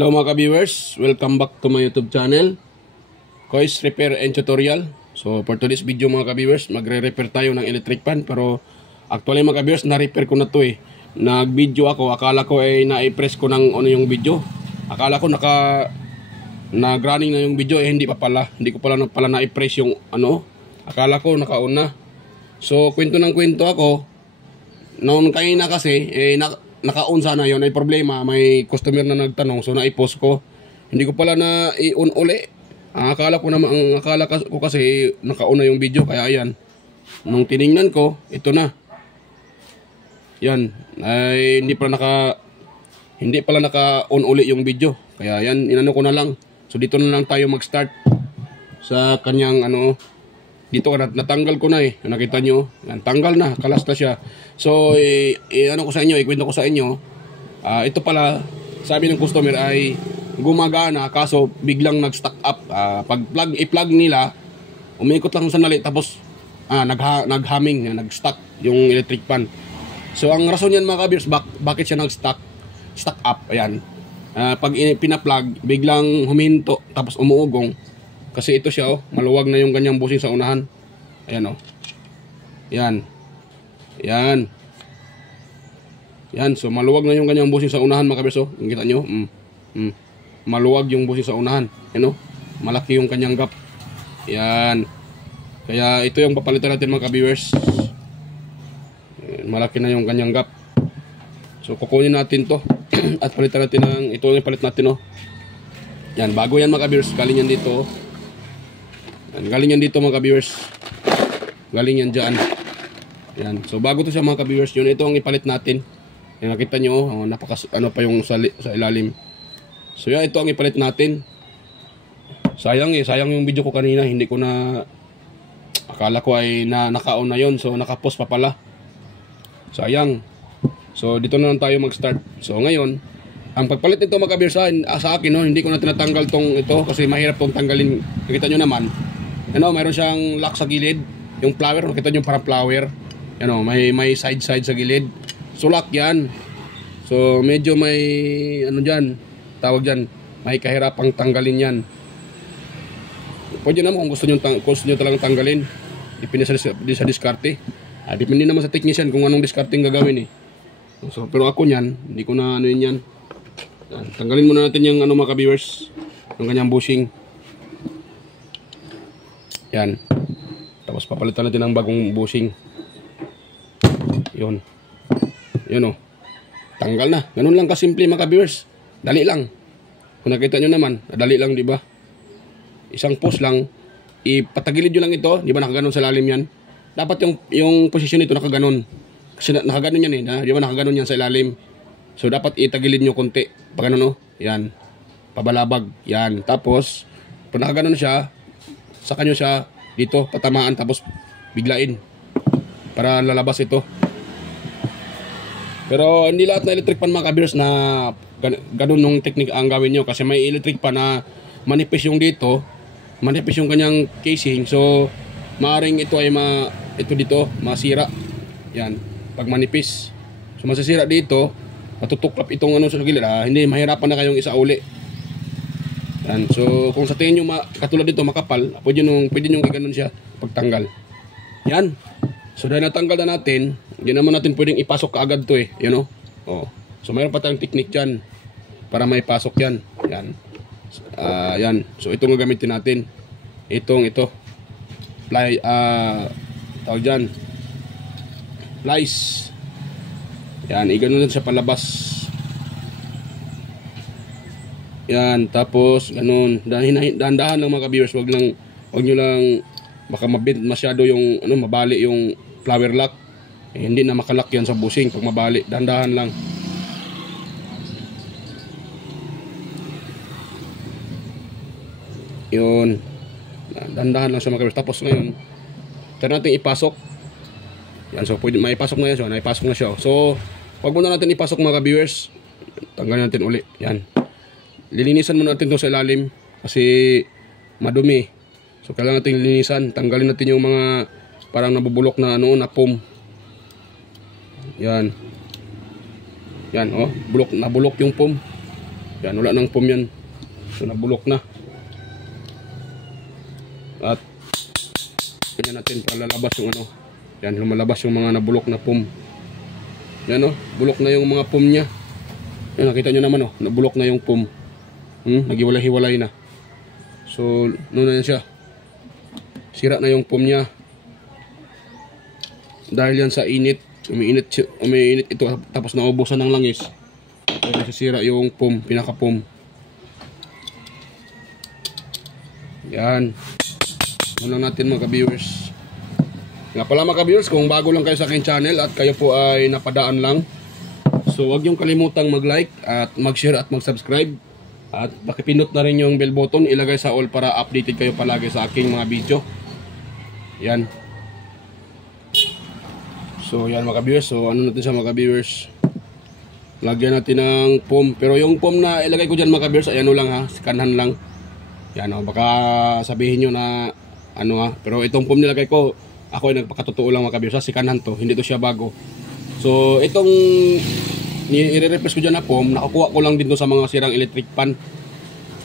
Hello mga ka-viewers, welcome back to my YouTube channel, Kois Repair and Tutorial. So for today's video mga ka-viewers, magre-repair tayo ng electric fan. Pero actually mga ka-viewers, na-repair ko na to eh. Nag-video ako, akala ko ay na-press ko ng ano yung video. Akala ko nag-running na yung video, hindi pa pala. Hindi ko pala na-press yung ano. Akala ko naka-on na. So kwento ng kwento ako, noon kanina kasi naka-on sana yun, ay problema, may customer na nagtanong, so na-post ko. Hindi ko pala na i-on uli. Akala ko kasi naka-on na yung video, kaya ayan. Nung tiningnan ko, ito na. Yan, ay hindi pala naka-on uli yung video. Kaya yan, inano ko na lang. So dito na lang tayo mag-start sa kanyang ano. Dito natanggal ko na eh. Nakita nyo, yan, tanggal na, kalas na siya. So ano ko sa inyo, ikwento ko sa inyo, ito pala sabi ng customer ay gumagana kaso biglang nag-stuck up. Pag i-plug nila, umikot lang sandali tapos nag-humming, nag-stuck yung electric fan. So ang rason yan mga ka-viewers, bakit siya nag-stuck up, ayan. Pag pina-plug, biglang huminto tapos umuugong. Kasi ito siya maluwag na yung kanyang busing sa unahan. Ayan Yan. Yan. Yan, so maluwag na yung kanyang busing sa unahan mga kabirso. Kita nyo? Maluwag yung busing sa unahan. Yan malaki yung kanyang gap. Yan. Kaya ito yung papalitan natin mga ka-viewers. Malaki na yung kanyang gap. So kukunin natin to at palitan natin ng ito yung palit natin Yan, bago yan mga ka-viewers. Galing yan dito. Galing yan dito mga ka-viewers. Galing yan dyan. Yan. So bago to siya mga ka-viewers, yun ito ang ipalit natin. Yan, nakita nyo, ano pa yung sa ilalim. So yan, ito ang ipalit natin. Sayang yung video ko kanina. Hindi ko na, akala ko ay naka-on na yun. So naka-pause pa pala. Sayang. So dito na lang tayo mag-start. So ngayon, ang pagpalit nito mga ka-viewers sa akin, hindi ko na tinatanggal ito kasi mahirap tong tanggalin. Nakita nyo naman. Mayroon siyang lock sa gilid. Yung flower, nakita nyo parang flower. May side sa gilid. So lock yan. So medyo may dyan, tawag dyan, may kahirapang tanggalin yan. Pwede naman kung gusto nyo talagang tanggalin. Depende sa diskarte. Depende naman sa technician kung anong diskarting gagawin So, pero ako yan, hindi ko na yan. Tanggalin muna natin yung mga ka-viewers, yung kanyang bushing. Yan. Tapos papalitan natin ng bagong bushing. Yun. Tanggal na. Ganun lang kasimple mga ka-viewers. Dali lang. Kung nakita nyo naman, dali lang, di ba? Isang post lang. Ipatagilid nyo lang ito. Di ba nakaganon sa lalim yan? Dapat yung posisyon nito nakaganon. Kasi nakaganon yan di ba nakaganon yan sa ilalim. So dapat itagilid nyo konti. Pag yan. Pabalabag. Yan. Tapos, pag nakaganon siya, saka nyo siya dito, patamaan, tapos biglain. Para lalabas ito. Pero hindi lahat na electric fan mga ka-viewers na ganun nung technique ang gawin nyo. Kasi may electric fan na manipis yung dito, manipis yung kanyang casing. So, maaring ito ay dito, masira. Yan. Pag manipis. So, masasira dito, matutuklap itong sa gilid. Hindi, mahirapan na kayong isa uli. Yan. So, kung sa tingin nyo katulad dito, makapal, pwede nyo i-ganon siya pagtanggal. Yan. So, dahil natanggal na natin, hindi naman natin pwedeng ipasok kaagad to So, mayroon pa tayong technique dyan para may pasok yan. Yan. Yan. So, ito nga gamitin natin. Ito. Tawag dyan. Plies. Yan. I-ganon natin siya palabas. Yan, tapos ganun. Dahan-dahan lang mga ka-viewers, wag nyo lang baka mabit masyado yung mabali yung flower lock. Hindi na makalock yan sa bushing pag mabali. Dahan-dahan lang. Yun. Dahan-dahan lang sa mga ka-viewers. Tapos ngayon, try natin ipasok. Yan, so pwede maipasok na yan. So, naipasok na siya. So, wag muna natin ipasok mga ka-viewers. Tanggalin natin uli. Yan. Lilinisan muna natin ito sa ilalim kasi madumi. So kailangan natin linisan. Tanggalin natin yung mga parang nabubulok na na foam. Yan. Yan, nabulok yung foam. Yan, wala nang foam yan. So nabulok na. At ganyan natin para lalabas yung ano. Yan, lumalabas yung mga nabulok na foam. Yan o, bulok na yung mga foam niya. Yan, nakita nyo naman o, nabulok na yung foam. Nagiwalay-hiwalay na. So, ano na yan siya. Sira na yung foam niya. Dahil yan sa init. Umiinit ito tapos naubusan ng langis. Kaya nasisira yung foam, pinaka-foam. Yan. Ano lang natin mga ka-viewers. Nga pala mga ka-viewers, kung bago lang kayo sa aking channel at kayo po ay napadaan lang, so huwag niyong kalimutang mag-like at mag-share at mag-subscribe. At pakipindot na rin yung bell button, ilagay sa all para updated kayo palagi sa aking mga video. Yan. So yan mga ka-viewers, so ano natin sa mga ka-viewers. Lagyan natin ng foam. Pero yung foam na ilagay ko dyan mga ka-viewers, ay ano lang ha, skanhan lang. Yan o, baka sabihin nyo na ano ha. Pero itong foam nilagay ko, ako ay nagpakatotoo lang mga ka-viewers ha, skanhan to, hindi to siya bago. So itong i-replace ko dyan na foam, nakakuha ko lang dito sa mga sirang electric pan.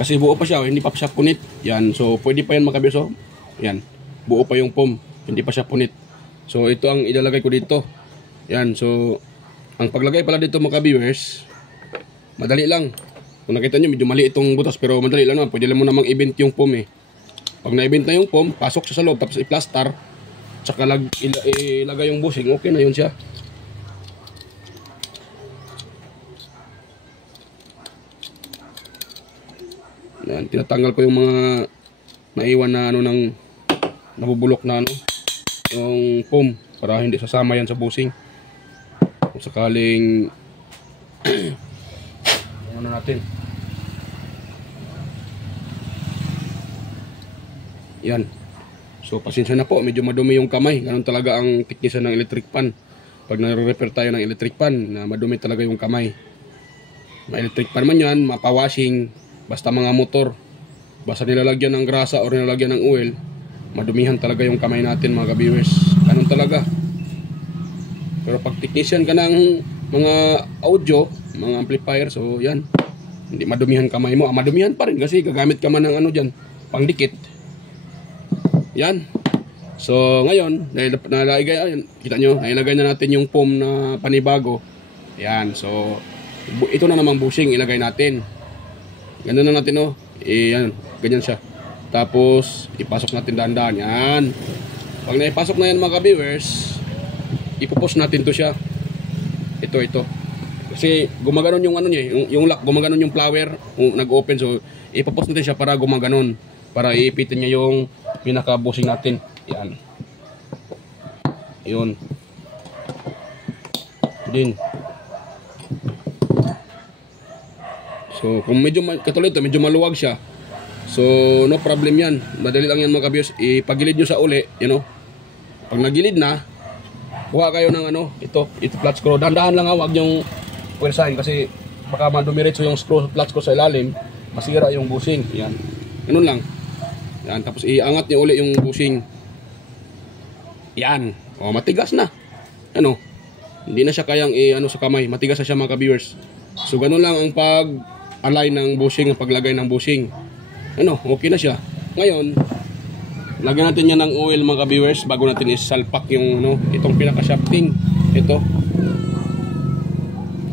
Kasi buo pa siya, hindi pa siya punit. Yan, so pwede pa yan mga ka-viewers oh. Yan, buo pa yung foam, hindi pa siya punit. So ito ang ilalagay ko dito. Yan, so ang paglagay pala dito mga ka-viewers, madali lang. Kung nakita nyo, medyo mali itong butas pero madali lang naman. Pwede lang mo namang i-bent yung foam eh. Pag na-bent na yung foam, pasok siya sa loob, tapos i-plaster, tsaka ilagay yung bushing, okay na yun siya. Yan, tinatanggal ko yung mga naiwan na ano ng nabubulok na ano, yung foam para hindi sasama yan sa bushing. Kung sakaling ano natin. Yan. So pasensya na po, medyo madumi yung kamay. Ganun talaga ang teknisya ng electric pan. Pag nare-repair tayo ng electric pan, na madumi talaga yung kamay. Ma-electric pan man yan, mapawashing, basta mga motor, basta nilalagyan ng grasa o nilalagyan ng oil, madumihan talaga yung kamay natin mga ka-viewers. Ganun talaga. Pero pag technician ka ng mga audio, mga amplifier, so yan, hindi madumihan kamay mo. Madumihan pa rin kasi gagamit ka man ng ano dyan, pangdikit. Yan. So ngayon, kita nyo, nailagay na natin yung foam na panibago. Yan, so ito na namang bushing ilagay natin. Ganun na natin oh. Yan, ganyan siya. Tapos ipasok natin dahan-dahan. Yan. Pag naipasok na yan mga ka-viewers, ipupos natin to siya. Ito. Kasi gumaganon yung ano niya, yung lock, gumaganon yung flower, nag-open, so ipupos natin siya para gumaganon, para iipitin niya yung pinaka-bushing natin. Yan. Yun. Din. So, kung katulad ito, medyo maluwag siya. So, no problem yan. Madali lang yan mga ka-viewers. Ipagilid nyo sa uli, you know. Pag nagilid na, kuha kayo ng ano, ito flat screw. Dahan-dahan lang ha, huwag nyong pwersahin kasi baka madumiretso yung flat screw sa ilalim, masira yung bushing. Yan. Ganun lang. Yan, tapos iangat niyo uli yung bushing. Yan. O, matigas na. Ano? Hindi na siya kayang ano sa kamay. Matigas na siya mga ka-viewers. So, ganun lang ang pag-align ng bushing, ang paglagay ng bushing. Ano? Okay na siya. Ngayon, lagyan natin yan ng oil mga ka-viewers bago natin isalpak yung ano, itong pinaka-shafting. Ito.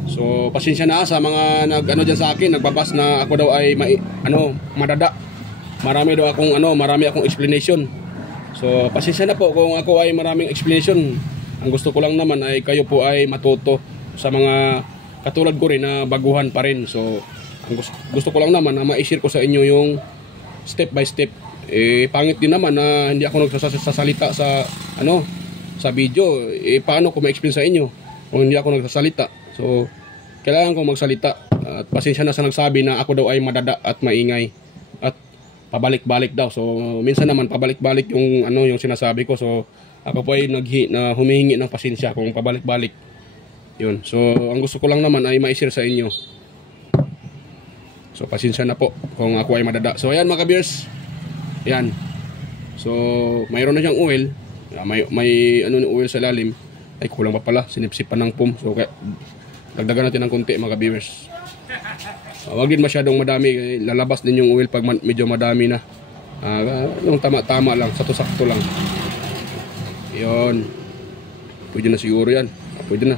So, pasensya na sa mga nag-ano dyan sa akin, nagbabas na ako daw ay madada. Marami akong explanation. So, pasensya na po kung ako ay maraming explanation. Ang gusto ko lang naman ay kayo po ay matuto sa mga katulad ko rin na baguhan pa rin. So, ang gusto ko lang naman na ma-share ko sa inyo yung step by step. Pangit din naman na hindi ako nagsasalita sa video. Paano ko ma-explain sa inyo kung hindi ako nagsasalita? So, kailangan ko magsalita. At pasensya na sa nagsabi na ako daw ay madada at maingay. At pabalik-balik daw. So minsan naman pabalik-balik yung yung sinasabi ko. So ako po ay humihingi ng pasensya kung pabalik-balik. Yun. So ang gusto ko lang naman ay ma-share sa inyo. So pasensya na po kung ako ay madada. So ayan mga ka-viewers. Ayan. So mayroon na siyang oil. May oil sa ilalim. Ay kulang pa pala. Sinipsip pa ng foam. So dagdagan natin ng konti mga ka-viewers. Huwag din masyadong madami, lalabas din yung oil pag medyo madami na. Yung tama-tama lang, sakto-sakto lang. Yun. Pwede na siguro yan. Pwede na.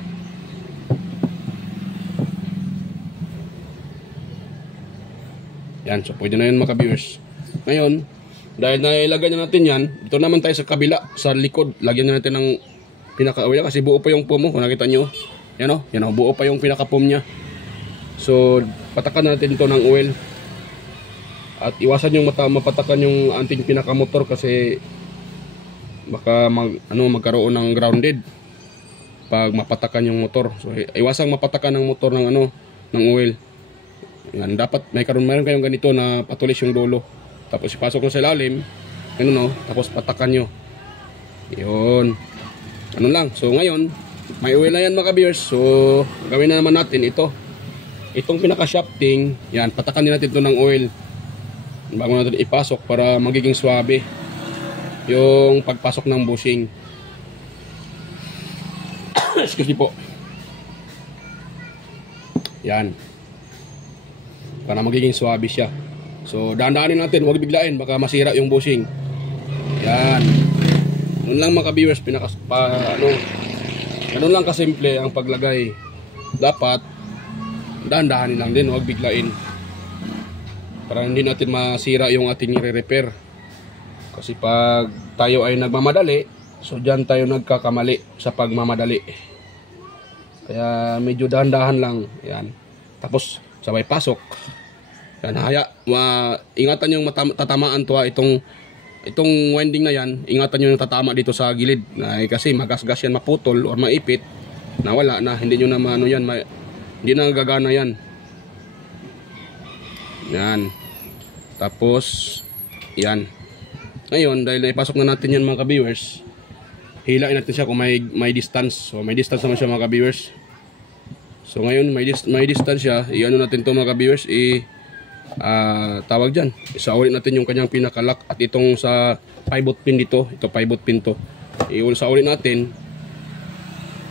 Yan, so pwede na yun mga ka-viewers. Ngayon, dahil nailagay na natin yan, dito naman tayo sa kabila, sa likod. Lagyan na natin ng pinaka-oil kasi buo pa yung foam mo. Kung nakita nyo, yan o, buo pa yung pinaka-foam nya. So, patakan natin ito ng oil. At iwasan yung mapatakan yung ating pinaka-motor kasi baka magkaroon ng grounded pag mapatakan yung motor. So, iwasang mapatakan ng motor ng ng oil. Yan, dapat mayroon kayong ganito na patulis yung dulo. Tapos ipasok nyo sa ilalim, tapos patakan nyo. Yun. Lang. So ngayon, may oil na yan mga ka-viewers. So gawin na naman natin ito. Itong pinaka-shafting, yan, patakan din natin ito ng oil bago natin ipasok para magiging swabe yung pagpasok ng bushing. Excuse me po. Yan. Para magiging swabe siya. So, dahan-dahanin natin, huwag biglain, baka masira yung bushing. Yan. Ganun lang mga ka-viewers, ganun lang kasimple ang paglagay. Dapat, dahan-dahanin lang din, huwag biglain. Para hindi natin masira yung ating nire-repair. Kasi pag tayo ay nagmamadali, so dyan tayo nagkakamali sa pagmamadali. Kaya medyo dahan-dahan lang. Yan. Tapos, sabay pasok. Yan, ingatan yung tatamaan to itong winding na yan, ingatan yung tatama dito sa gilid. Kasi magasgas yan, maputol or maipit, nawala na, hindi nyo na yan, hindi na gagana yan. Yan. Tapos, yan. Ngayon, dahil naipasok na natin yan mga ka-viewers, hilain natin siya kung may distance. So, may distance naman siya mga ka-viewers. So ngayon may distance siya, i-ano natin to mga ka-viewers, tawag dyan, isaulin natin yung kanyang pinaka-lock at itong sa pivot pin dito, ito pivot pin to, isaulin natin.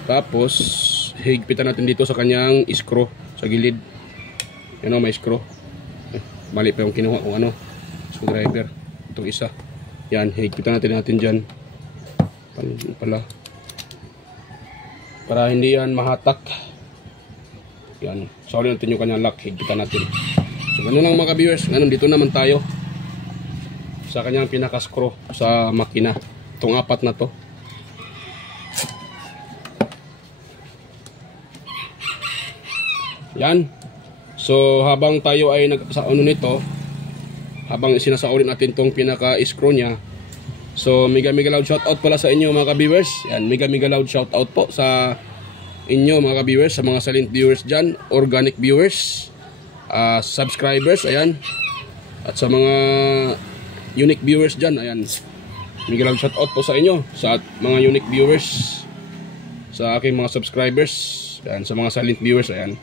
Tapos higpitan natin dito sa kanyang screw sa gilid. Yan may screw. Mali pa yung kinuha kung screwdriver. Itong isa. Yan, higpitan natin dyan. Pala. Para hindi yan mahatak. Yan. Sorry natin yung kanyang lock. Higpitan natin. So, ganun lang mga ka-viewers. Ganun, dito naman tayo sa kanyang pinaka-screw sa makina. Itong apat na to. Yan. So, habang tayo ay nito, habang sinasaulit natin itong pinaka-screw niya. So, mega loud shoutout pala sa inyo mga ka-viewers. Yan, mega loud shoutout po sa inyo mga ka-viewers, sa mga silent viewers dyan, organic viewers, subscribers, ayan, at sa mga unique viewers dyan, ayan, mega loud shoutout po sa inyo, sa mga unique viewers, sa aking mga subscribers, ayan, sa mga silent viewers, ayan,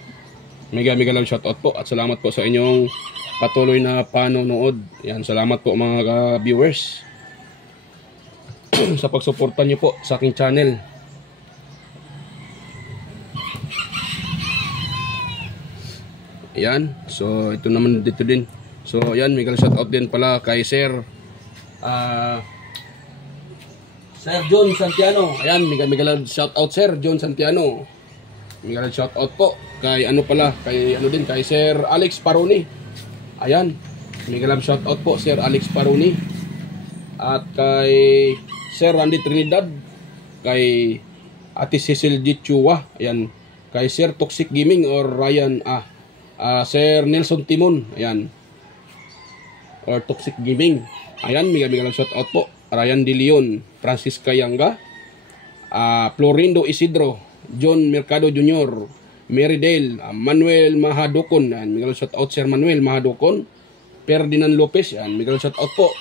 mega loud shoutout po at salamat po sa inyong patuloy na panonood. Ayan, salamat po mga viewers sa pagsuporta nyo po sa aking channel. Ayan, so ito naman dito din. So ayan, mega shoutout din pala kay Sir John Santiano. Ayan, mega shoutout Sir John Santiano. Mega shoutout po kay kay Sir Alex Paroni. Ayan, mega shoutout po Sir Alex Paroni. At kay Sir Randy Trinidad, kay Ate Cecil Gichua, ayan, kay Sir Toxic Gaming or Ryan Sir Nelson Timon, ayan, or Toxic Gaming. Ayan, mega shoutout po. Ryan De Leon, Francisca Yanga, Florindo Isidro, John Mercado Jr., Meridale, Manuel Mahadokon, ayan, mega shoutout Sir Manuel Mahadokon, Ferdinand Lopez, ayan, mega shoutout po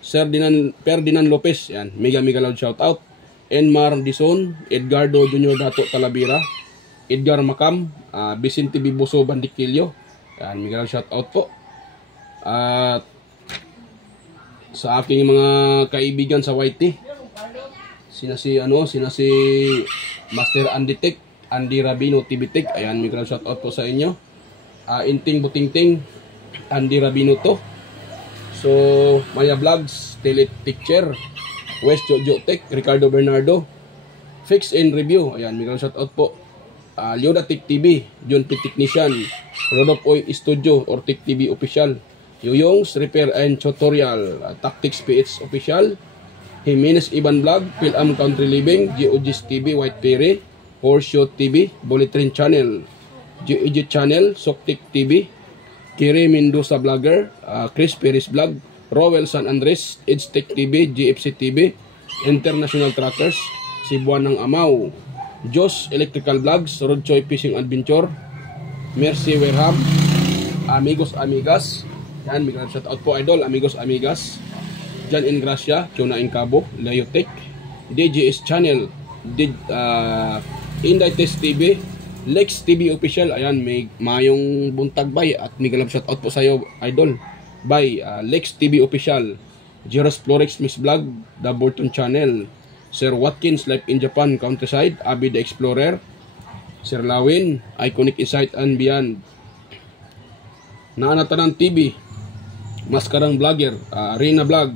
Ferdinand Lopez, ayan, mega loud shoutout. Enmar Dison, Edgardo Jr. Dato Talavera, Edgar Macam, Vicente Biboso Bandikilyo, ayan, mega loud shoutout po. At sa aking mga kaibigan sa YT, sina si Master Andy Tech, Andy Rabino TV Tech, ayan, mega loud shoutout po sa inyo. Inting Butingting, Andy Rabinuto. So, Maya Vlogs, Tele Teacher, West Jojo Tech, Ricardo Bernardo, Fix and Review. Ayan, may shoutout po. Leoda Tech TV, John P. Technician, Rodolph Oy Studio or Tech TV Official, Yoyong's Repair and Tutorial, Tactics PH Official, Jimenez Iban Vlog, Phil-Am Country Living, GOG's TV, White Perry, Horseshoe TV, Bulletin Channel, GEG Channel, Soktik TV, Kiri Mendoza Vlogger, Chris Perez Vlog, Rowell San Andres, EdgeTech TV, GFC TV, International Trackers, Cebuan ng Amaw, Jos Electrical Vlogs, Rodchoy Fishing Adventure, Mercy Wareham, Amigos Amigas. Yan, may shoutout po idol, Amigos Amigas, Jan Ingracia, Chuna Incabo, Leotech, DJS Channel, Inday Test TV, Lex TV Official. Ayan, may mayong buntag bay at may shoutout po sa iyo idol. By Lex TV Official, Jeros Florex Miss Vlog, The Burton Channel, Sir Watkins Life in Japan Countryside, Abby the Explorer, Sir Lawin, Iconic Insight and Beyond, Naanatanan TV, Maskarang Vlogger, Rina Vlog,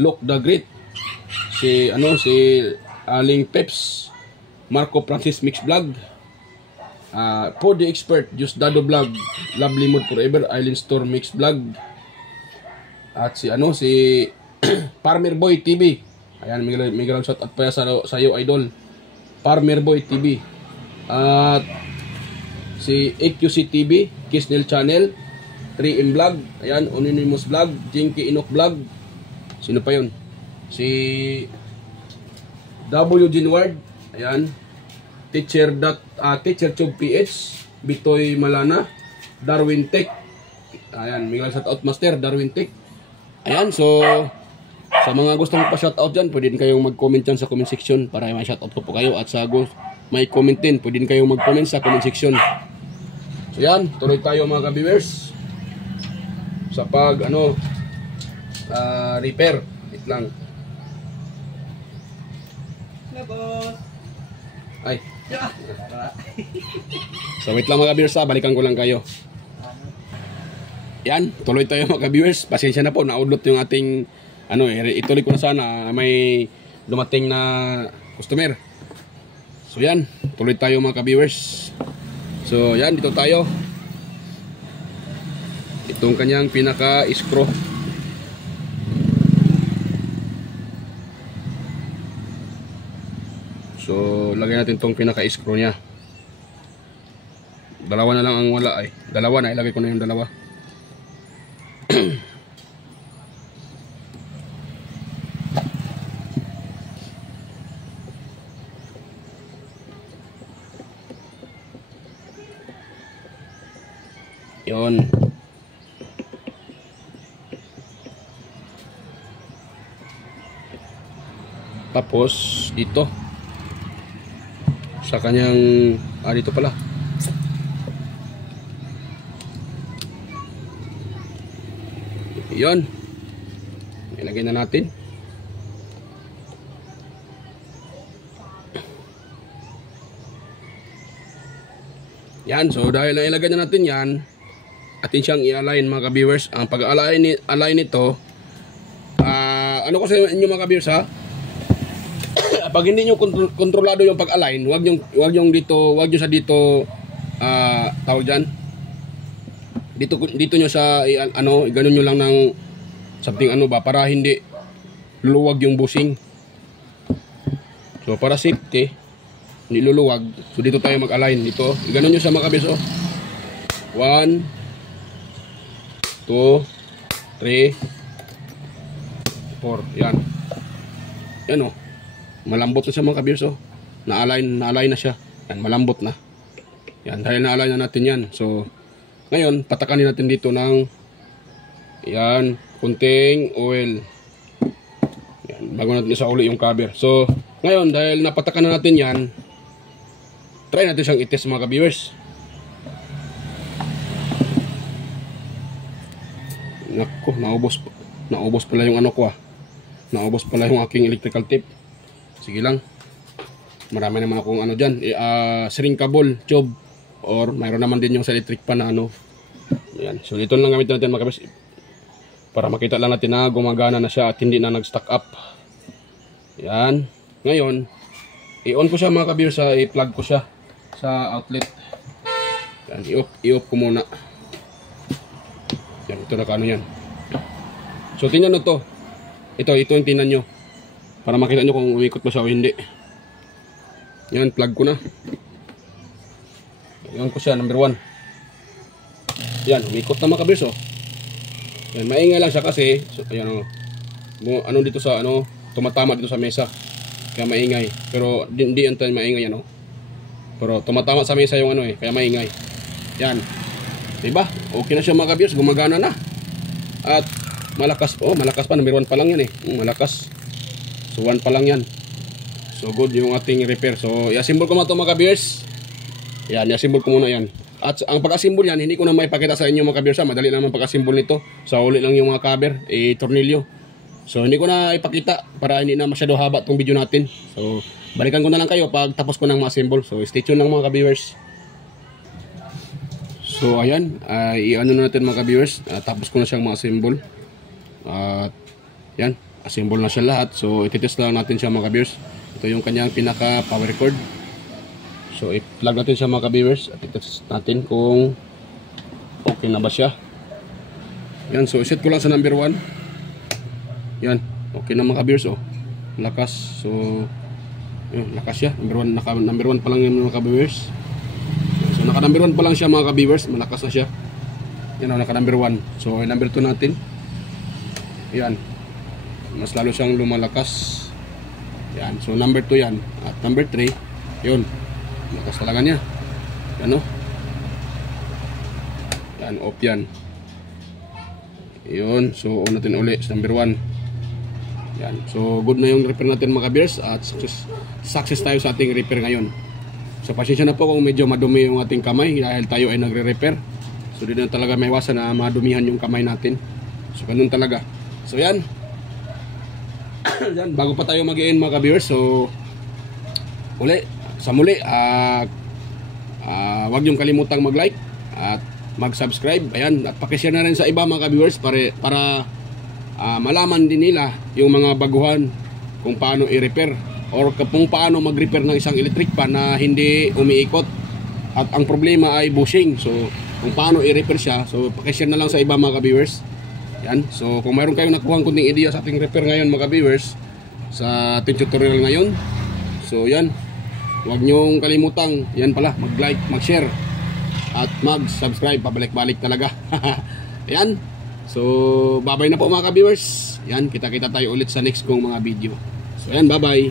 Look the Great, si Aling Peps, Marco Francis Mix Vlog, For the Expert, Just Dado Vlog, Lovely Mood Forever, Island Store Mix Vlog, at si Farmer Boy TV. Ayan, may shout out pa sa iyo idol, Farmer Boy TV. At si AQC TV, Kisnel Channel, 3M Vlog, ayan, Anonymous Vlog, Jinky Inok Vlog. Sino pa yun? Si W. Ginward, ayan, Teacher Tube PH, Bitoy Malana, Darwin Tech. Ayan, may shout out Master Darwin Tech. Ayan, so sa mga gustong pa-shoutout dyan, pwede din kayong mag-comment dyan sa comment section para may shoutout po kayo. At sa may comment din, pwede din kayong mag-comment sa comment section. So yan, tuloy tayo mga ka-viewers sa pag repair. Wait lang. Ay. So wait lang mga ka-viewers, balikan ko lang kayo. Yan, tuloy tayo mga ka-viewers. Pasensya na po, naudlot yung ating ituloy ko na sana, may dumating na customer. So yan, tuloy tayo mga ka-viewers. So yan, dito tayo. Itong kanyang pinaka-screw. So lagay natin itong pinaka-screw nya. Dalawa na lang ang wala ay. Dalawa na, ilagay ko na yung dalawa. Yon. Tapos dito sa kanyang dito pala. Yon. Ilagay na natin. Yan, so dahil na ilagay na natin yan, atin siyang i-align mga ka-viewers. Ang pag-align nito, ano ko sa inyo mga ka-viewers ha, pag hindi nyo kontrolado yung pag-align, wag nyo sa dito tawag dyan, dito nyo sa ganun nyo lang ng something para hindi luluwag yung bushing. So para safety, hindi luluwag, so dito tayo mag-align dito. Ganun nyo sa mga ka-viewers. 1 2, 3, 4. Yan. Yan malambot na siya mga ka-viewers. Na-align na siya. Yan, malambot na. Yan, dahil na-align na natin yan. So, ngayon, patakanin natin dito ng yan, kunting oil. Yan, bago natin isa uli yung cover. So, ngayon, dahil napatakan na natin yan, try natin siyang i-test mga ka-viewers. Nako, naubos pala yung ko naubos pala yung aking electrical tape. Sige lang, marami naman akong dyan, shrinkable tube, or mayroon naman din yung sa electric pan na Ayan. So dito lang gamit natin mga kabiyos para makita lang natin na gumagana na siya at hindi na nag-stack up. Ayan. Ngayon, i-on ko siya mga kabiyos, i-plug ko siya sa outlet. Ayan, i-off ko muna. Ayan, ito na kaano yan. So tingnan nyo to. Ito yung tingnan nyo. Para makita nyo kung umikot ba siya o hindi. Yan, plug ko na. I-on ko siya, number 1. Yan, umikot na mga kabiyos, oh. Yan, maingay lang siya kasi, so, ayan, oh. Ano dito sa, tumatama dito sa mesa. Kaya maingay. Pero, hindi yan tayo maingay, yan, oh. Pero, tumatama sa mesa yung kaya maingay. Yan. Diba? Okay na siya mga kabiyos, gumagana na. At, malakas pa, number 1 pa lang yan, malakas. So, 1 pa lang yan. So, good yung ating repair. So, i-assemble ko mga ito mga kabiyos. Yan, i-assemble ko muna yan. At ang pag-assemble yan, hindi ko na maipakita sa inyo mga kabiyos. Madali naman pag-assemble nito. Sa uli lang yung mga cover, tornilyo. So hindi ko na ipakita para hindi na masyado haba itong video natin. So balikan ko na lang kayo pag tapos ko ng ma-assemble. So stay tuned lang mga kabiyos. So ayan, i-ano na natin mga kabiyos. Tapos ko na siyang ma-assemble. At yan, assemble na siya lahat. So ititest lang natin siya mga kabiyos. Ito yung kanyang pinaka power cord. So, i-plug natin siya mga ka-viewers at i-test natin kung okay na ba siya. Yan, so set ko lang sa number 1. Yan, okay na mga ka-viewers, oh. Lakas. So, yun, lakas siya. Number 1 pa lang yung mga ka-viewers. So, naka number 1 pa lang siya mga ka-viewers. Malakas na siya. Yan, oh, naka number 1. So, number 2 natin. Yan. Mas lalo siyang lumalakas. Yan, so number 2 yan. At number 3, yun. Lakas talaga niya. Yan, yan, off yan. Yun, so on natin uli sa number 1. Yan, so good na yung repair natin mga kabiyers. At success tayo sa ating repair ngayon. So pasensya na po kung medyo madumi yung ating kamay dahil tayo ay nagre-repair. So di na talaga may iwasan na madumihan yung kamay natin. So ganun talaga. So yan. Yan, bago pa tayo mag-i-end mga kabiyers. So sa muli, huwag niyong kalimutang mag-like at mag-subscribe. Ayan, at pakishare na rin sa iba mga ka-viewers para malaman din nila yung mga baguhan kung paano i-repair or kung paano mag-repair ng isang electric fan na hindi umiikot at ang problema ay bushing. So, kung paano i-repair siya. So, pakishare na lang sa iba mga ka-viewers. Yan, so kung mayroon kayong nakuhang kunting idea sa ating repair ngayon mga ka-viewers sa ating tutorial ngayon. So, yan. Huwag niyong kalimutang, yan pala, mag-like, mag-share at mag-subscribe, pabalik-balik talaga. Ayan, so bye-bye na po mga ka-viewers. Yan, kita-kita tayo ulit sa next kong mga video. So yan, bye-bye.